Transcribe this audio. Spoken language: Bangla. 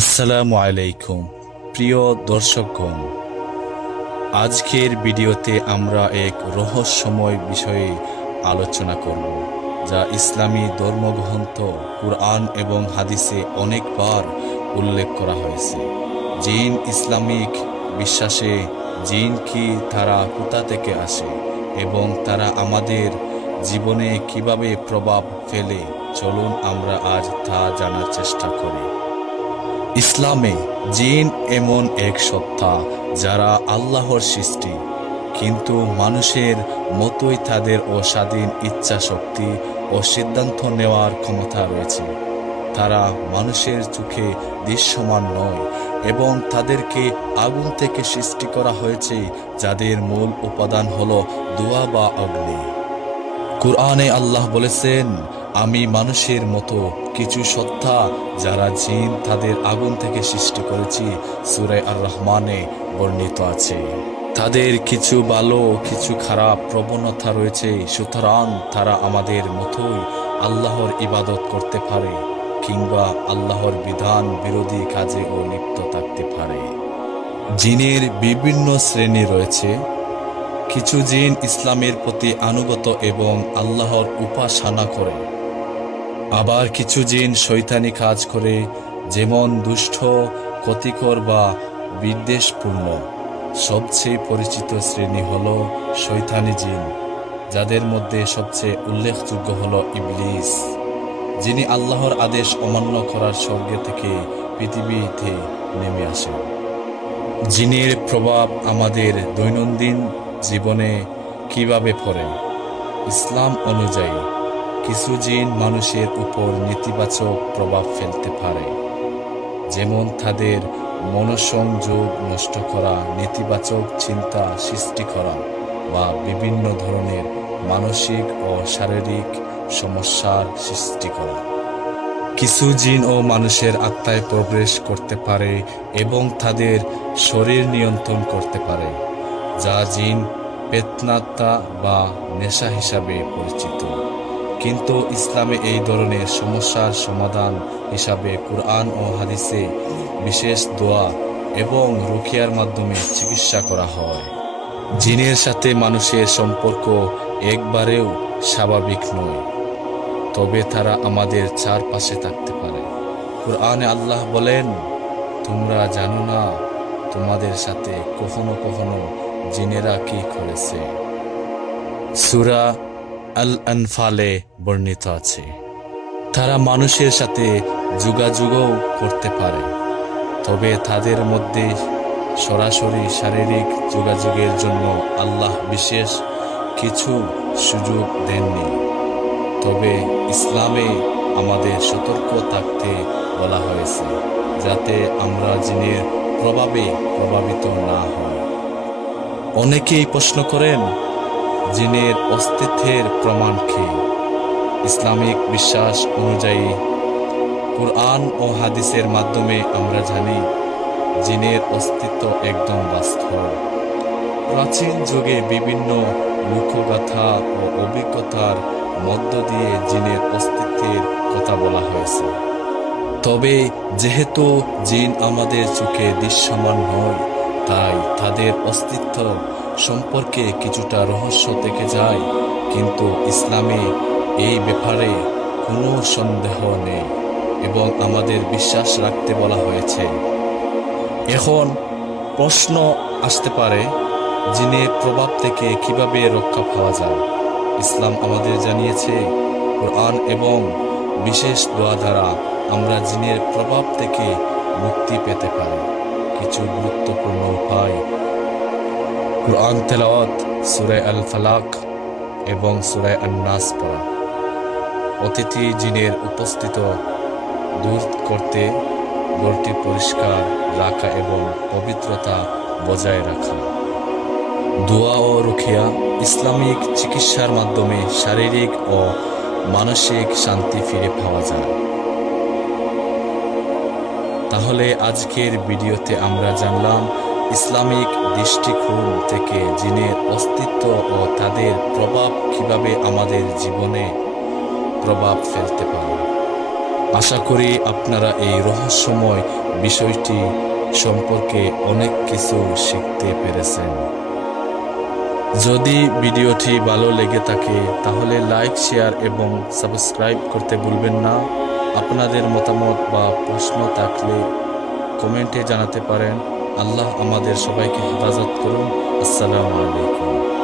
আসসালামু আলাইকুম প্রিয় দর্শকগণ, আজকের ভিডিওতে আমরা এক রহস্যময় বিষয়ে আলোচনা করব, যা ইসলামী ধর্মগ্রন্থ কুরআন এবং হাদিসে অনেকবার উল্লেখ করা হয়েছে। জিন। ইসলামিক বিশ্বাসে জিন কি, তারা কোথা থেকে আসে এবং তারা আমাদের জীবনে কিভাবে প্রভাব ফেলে, চলুন আমরা আজ তা জানার চেষ্টা করি। ইসলামে জিন এমন এক সত্তা যারা আল্লাহর সৃষ্টি, কিন্তু মানুষের মতোই তাদের অস্বাধীন ইচ্ছা শক্তি ও সিদ্ধান্ত নেওয়ার ক্ষমতা রয়েছে। তারা মানুষের চোখে দৃশ্যমান নয় এবং তাদেরকে আগুন থেকে সৃষ্টি করা হয়েছে, যাদের মূল উপাদান হলো ধোঁয়া বা অগ্নি। কুরআনে আল্লাহ বলেছেন, আমি মানুষের মতো কিছু সত্তা যারা জিন, তাদের আগুন থেকে সৃষ্টি করেছি। সূরা আর রহমানে বর্ণিত আছে। তাদের কিছু ভালো কিছু খারাপ প্রবণতা রয়েছে, সুতরাং তারা আমাদের মতোই আল্লাহর ইবাদত করতে পারে কিংবা আল্লাহর বিধান বিরোধী কাজেও লিপ্ত থাকতে পারে। জিনের বিভিন্ন শ্রেণী রয়েছে। কিছু জিন ইসলামের প্রতি আনুগত এবং আল্লাহর উপাসনা করে। আবার কিছু জিন শয়তানি কাজ করে, যেমন দুষ্ট, ক্ষতিকর বা বিদ্বেষপূর্ণ। সবচেয়ে পরিচিত শ্রেণী হল শয়তানি জিন, যাদের মধ্যে সবচেয়ে উল্লেখযোগ্য হল ইবলিস, যিনি আল্লাহর আদেশ অমান্য করার স্বর্গ থেকে পৃথিবীতে নেমে আসেন। জিনের প্রভাব আমাদের দৈনন্দিন জীবনে কিভাবে পড়ে? ইসলাম অনুযায়ী কিছু জিন মানুষের উপর নেতিবাচক প্রভাব ফেলতে পারে, যেমন তাদের মনোসংযোগ নষ্ট করা, নেতিবাচক চিন্তা সৃষ্টি করা বা বিভিন্ন ধরনের মানসিক ও শারীরিক সমস্যার সৃষ্টি করা। কিছু জিন ও মানুষের আত্মায় প্রবেশ করতে পারে এবং তাদের শরীর নিয়ন্ত্রণ করতে পারে, যা জিন পেতনাত্মা বা নেশা হিসাবে পরিচিত। কিন্তু ইসলামে এই ধরনের সমস্যার সমাধান হিসাবে কুরআন ও হাদিসে বিশেষ দোয়া এবং রুকিয়ার মাধ্যমে চিকিৎসা করা হয়। জিনের সাথে মানুষের সম্পর্ক একবারেও স্বাভাবিক নয়, তবে তারা আমাদের চারপাশে থাকতে পারে। কুরআনে আল্লাহ বলেন, তোমরা জানো না তোমাদের সাথে কখনো কখনো জিনেরা কি করেছে? সূরা আল আনফালে বর্ণিত আছে। তারা মানুষের সাথে যোগাযোগও করতে পারে, তবে তাদের মধ্যে সরাসরি শারীরিক যোগাযোগের জন্য আল্লাহ বিশেষ কিছু সুযোগ দেননি। তবে ইসলামে আমাদের সতর্ক থাকতে বলা হয়েছে, যাতে আমরা জিনের প্রভাবে প্রভাবিত না হই। অনেকেই প্রশ্ন করেন, জিনের অস্তিত্বের প্রমাণ কি? ইসলামিক বিশ্বাস অনুযায়ী কুরআন ও হাদিসের মাধ্যমে আমরা জানি জিনের অস্তিত্ব একদম বাস্তব। প্রাচীন যুগে বিভিন্ন লোকগাথা ও অভিজ্ঞতার মধ্য দিয়ে জিনের অস্তিত্বের কথা বলা হয়েছে। তবে যেহেতু জিন আমাদের চোখে দৃশ্যমান নয়, তাই তাদের অস্তিত্ব সম্পর্কে কিছুটা রহস্য থেকে যায়। কিন্তু ইসলামে এই ব্যাপারে কোনো সন্দেহ নেই এবং আমাদের বিশ্বাস রাখতে বলা হয়েছে। এখন প্রশ্ন আসতে পারে, জিনের প্রভাব থেকে কিভাবে রক্ষা পাওয়া যায়? ইসলাম আমাদের জানিয়েছে, কুরআন এবং বিশেষ দোয়া দ্বারা আমরা জিনের প্রভাব থেকে মুক্তি পেতে পারি। কিছু গুরুত্বপূর্ণ উপায়: কুরআন তেলাওয়াত, সূরা আল ফালাক এবং সূরা আন-নাস পড়া। অতিথি জিনের উপস্থিতি দূর করতে ঘরটি পরিষ্কার রাখা এবং পবিত্রতা বজায় রাখা। দোয়া ও রুকিয়া, ইসলামিক চিকিৎসার মাধ্যমে শারীরিক ও মানসিক শান্তি ফিরে পাওয়া যায়। তাহলে আজকের ভিডিওতে আমরা জানলাম ইসলামিক দৃষ্টিকোণ থেকে জিনের অস্তিত্ব ও তাদের প্রভাব কিভাবে আমাদের জীবনে প্রভাব ফেলতে পারে। আশা করি আপনারা এই রহস্যময় বিষয়টি সম্পর্কে অনেক কিছু শিখতে পেরেছেন। যদি ভিডিওটি ভালো লেগে থাকে তাহলে লাইক, শেয়ার এবং সাবস্ক্রাইব করতে ভুলবেন না। আপনাদের মতামত বা প্রশ্ন থাকলে কমেন্টে জানাতে পারেন। আল্লাহ আমাদের সবাইকে হেফাজত করুন। আসসালামু আলাইকুম।